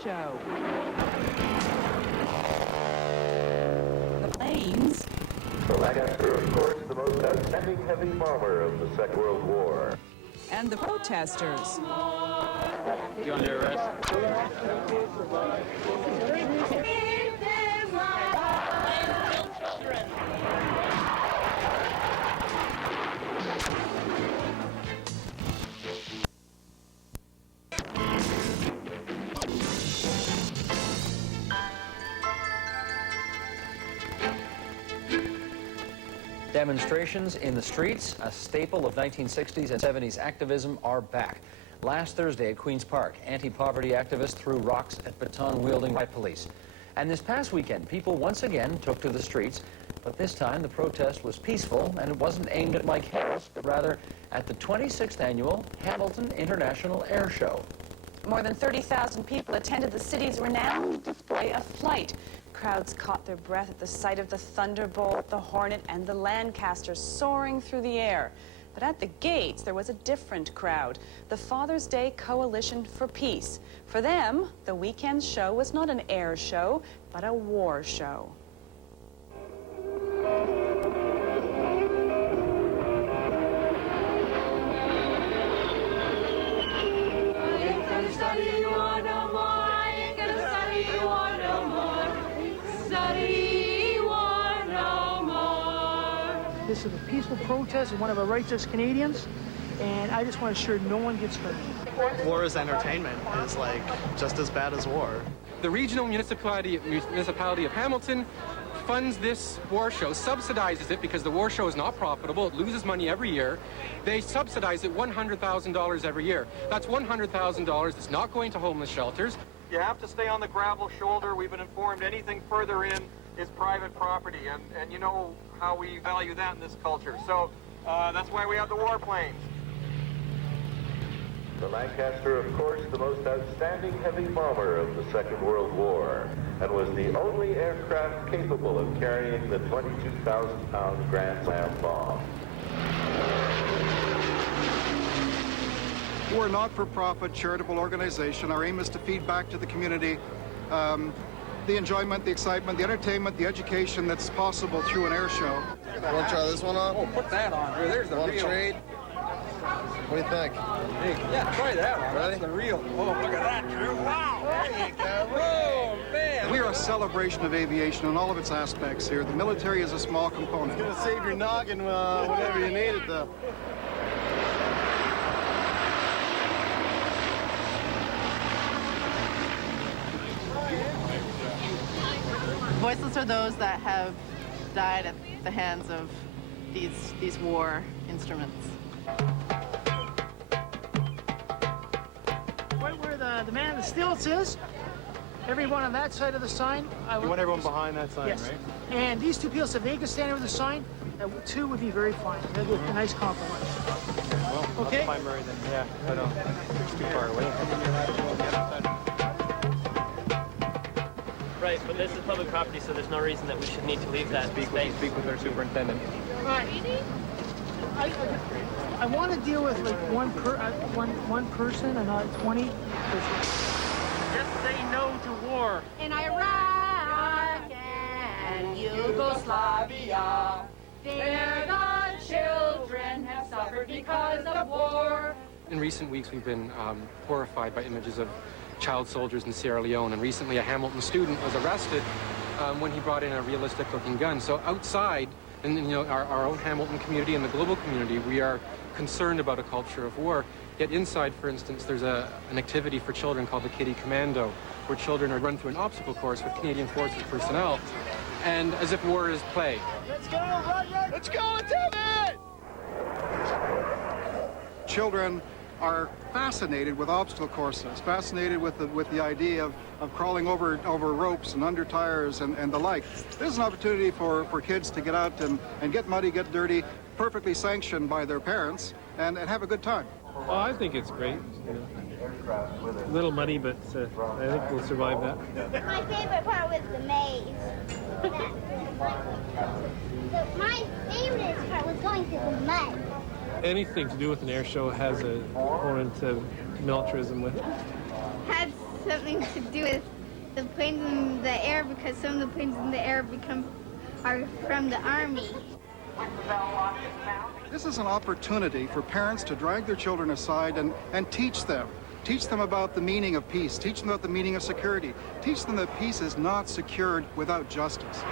Warshow. The planes. The Lancaster, of course, the most outstanding heavy bomber of the Second World War. And the protesters. You under arrest? Demonstrations in the streets, a staple of 1960s and 70s activism, are back. Last Thursday at Queen's Park, anti-poverty activists threw rocks at baton-wielding riot police. And this past weekend, people once again took to the streets, but this time the protest was peaceful, and it wasn't aimed at Mike Harris, but rather at the 26th annual Hamilton International Air Show. More than 30,000 people attended the city's renowned display of flight. Crowds caught their breath at the sight of the Thunderbolt, the Hornet, and the Lancaster soaring through the air. But at the gates, there was a different crowd, the Father's Day Coalition for Peace. For them, the weekend's show was not an air show, but a war show. This is a peaceful protest of one of our rights as Canadians, and I just want to assure no one gets hurt. War as entertainment is like just as bad as war. The regional municipality of Hamilton funds this war show, subsidizes it because the war show is not profitable. It loses money every year. They subsidize it $100,000 every year. That's $100,000 that's not going to homeless shelters. You have to stay on the gravel shoulder. We've been informed anything further in is private property, and you know how we value that in this culture. So that's why we have the warplanes. The Lancaster, of course, the most outstanding heavy bomber of the Second World War, and was the only aircraft capable of carrying the 22,000-pound Grand Slam bomb. We're a not-for-profit charitable organization. Our aim is to feed back to the community the enjoyment, the excitement, the entertainment, the education that's possible through an air show. Want to try this one on? Oh, put that on. There's the real. Trade? What do you think? Yeah, try that one. Ready? That's the real. Oh, look at that, Drew. Wow. There you go. Oh, man. We are a celebration of aviation in all of its aspects here. The military is a small component. It's gonna save your noggin whenever you need it, though. Voiceless are those that have died at the hands of these war instruments. Right where the man in the stilts is, everyone on that side of the sign. You want everyone behind that sign, yes. Right? And these two people, if they could stand over the sign, two would be very fine. That'd be a nice compromise. Well, okay. I'll find Murray then. Yeah, I don't. It's too far away. Right, but this is public property, so there's no reason that we should need to leave that space. Speak with our superintendent. All right. I want to deal with like one person and not 20. Just say no to war. In Iraq and Yugoslavia, there the children have suffered because of war. In recent weeks, we've been horrified by images of child soldiers in Sierra Leone, and recently a Hamilton student was arrested when he brought in a realistic-looking gun. So outside, in our own Hamilton community and the global community, we are concerned about a culture of war. Yet inside, for instance, there's an activity for children called the Kitty Commando, where children are run through an obstacle course with Canadian Forces personnel, and as if war is play. Let's go, run! Let's go, David! Children are fascinated with obstacle courses, fascinated with the idea of crawling over ropes and under tires and the like. This is an opportunity for kids to get out and get muddy, get dirty, perfectly sanctioned by their parents, and have a good time. Well, I think it's great. A little muddy, but I think we'll survive that. My favorite part was the maze. My favorite part was going through the mud. Anything to do with an air show has a component of militarism with it. Had something something to do with the planes in the air, because some of the planes in the air are from the Army. This is an opportunity for parents to drag their children aside and teach them. Teach them about the meaning of peace. Teach them about the meaning of security. Teach them that peace is not secured without justice.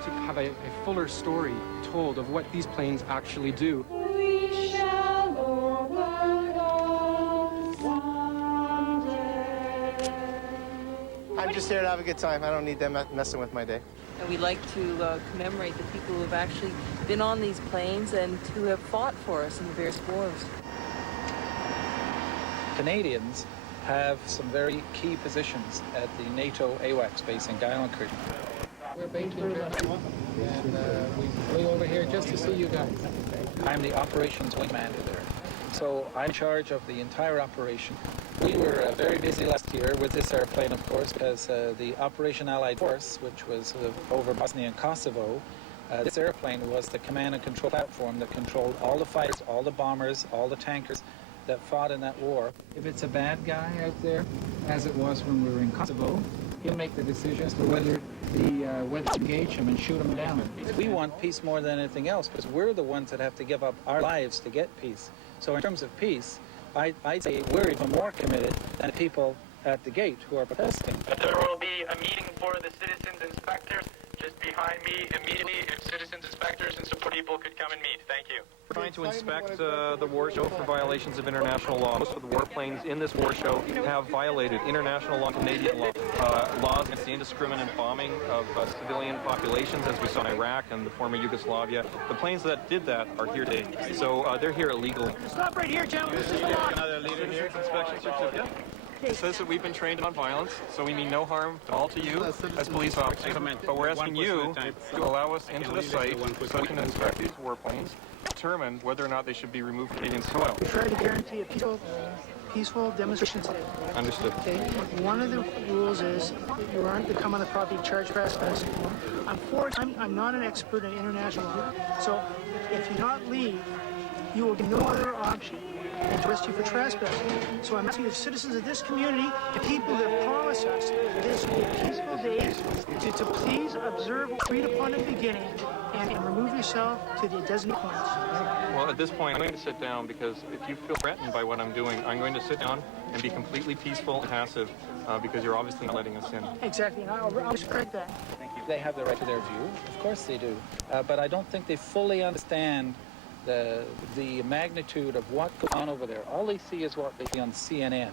To have a fuller story told of what these planes actually do. We shall overcome someday. I'm just here to have a good time. I don't need them messing with my day. And we like to commemorate the people who have actually been on these planes and who have fought for us in the various wars. Canadians have some very key positions at the NATO AWACS base in Guyoncourt. We're based in Vancouver, and we flew over here just to see you guys. I'm the operations wing commander there. So I'm in charge of the entire operation. We were very busy last year with this airplane, of course, because the Operation Allied Force, which was over Bosnia and Kosovo, this airplane was the command and control platform that controlled all the fighters, all the bombers, all the tankers that fought in that war. If it's a bad guy out there, as it was when we were in Kosovo, he'll make the decision as to whether to engage him and shoot him down. We want peace more than anything else because we're the ones that have to give up our lives to get peace. So in terms of peace, I'd say we're even more committed than the people at the gate who are protesting. There will be a meeting for the citizens inspectors just behind me immediately. If citizens inspectors and support people could come and meet. Thank you. We're trying to inspect the Warshow for violations of international law. Most of the warplanes in this Warshow have violated international law, Canadian law, laws against the indiscriminate bombing of civilian populations, as we saw in Iraq and the former Yugoslavia. The planes that did that are here today, so they're here illegally. Stop right here, gentlemen. This is the law. Another leader here. Inspection certificate. It says that we've been trained on violence, so we mean no harm at all to you as police officers. But we're asking you to allow us into the site so we can inspect these warplanes, determine whether or not they should be removed from Canadian soil. We try to guarantee a peaceful demonstration today. Understood. Okay. One of the rules is that you aren't to come on the property charged trespass. Unfortunately, I'm not an expert in international law, so if you not leave, you will get no other option than to arrest you for trespassing. So I'm asking the citizens of this community, the people that promise us this will be peaceful days, to please observe agreed upon at the beginning and remove yourself to the designated points. Well, at this point, I'm going to sit down because if you feel threatened by what I'm doing, I'm going to sit down and be completely peaceful and passive because you're obviously not letting us in. Exactly, and I'll respect that. Thank you. They have the right to their view. Of course they do. But I don't think they fully understand the magnitude of what goes on over there. All they see is what they see on CNN.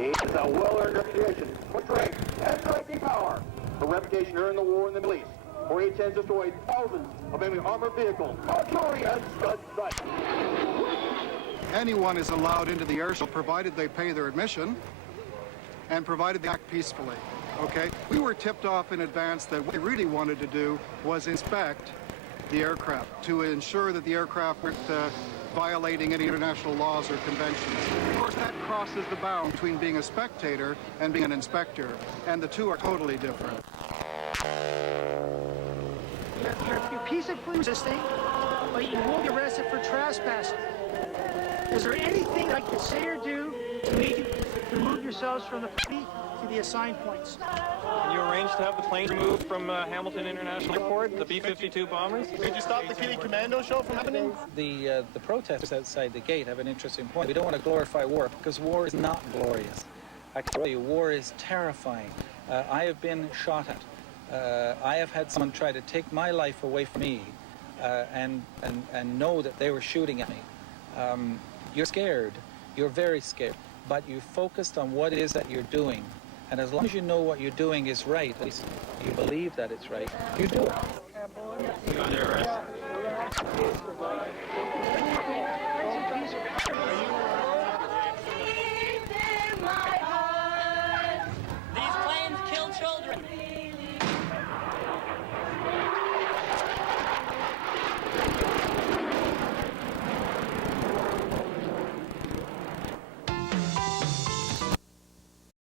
It's a well-earned reputation for strength and striking power. A reputation earned the war in the Middle East, where he has destroyed thousands of enemy armored vehicles, artillery, and scud sites. Anyone is allowed into the airshow provided they pay their admission and provided they act peacefully. Okay, we were tipped off in advance that what they really wanted to do was inspect the aircraft to ensure that the aircraft weren't violating any international laws or conventions. Of course, that crosses the bound between being a spectator and being an inspector, and the two are totally different. You're peacefully resisting, but you will be arrested for trespassing. Is there anything I can say or do to make you remove yourselves from the property to the assigned points? Can you arrange to have the plane removed from Hamilton International Airport, the B-52 bombers? Could you stop the Kitty Commando show from happening? The protesters outside the gate have an interesting point. We don't want to glorify war because war is not glorious. I can tell you, war is terrifying. I have been shot at. I have had someone try to take my life away from me and know that they were shooting at me. You're scared. You're very scared. But you focused on what it is that you're doing. And as long as you know what you're doing is right, at least you believe that it's right, you do it. You're under arrest. These planes kill children. children.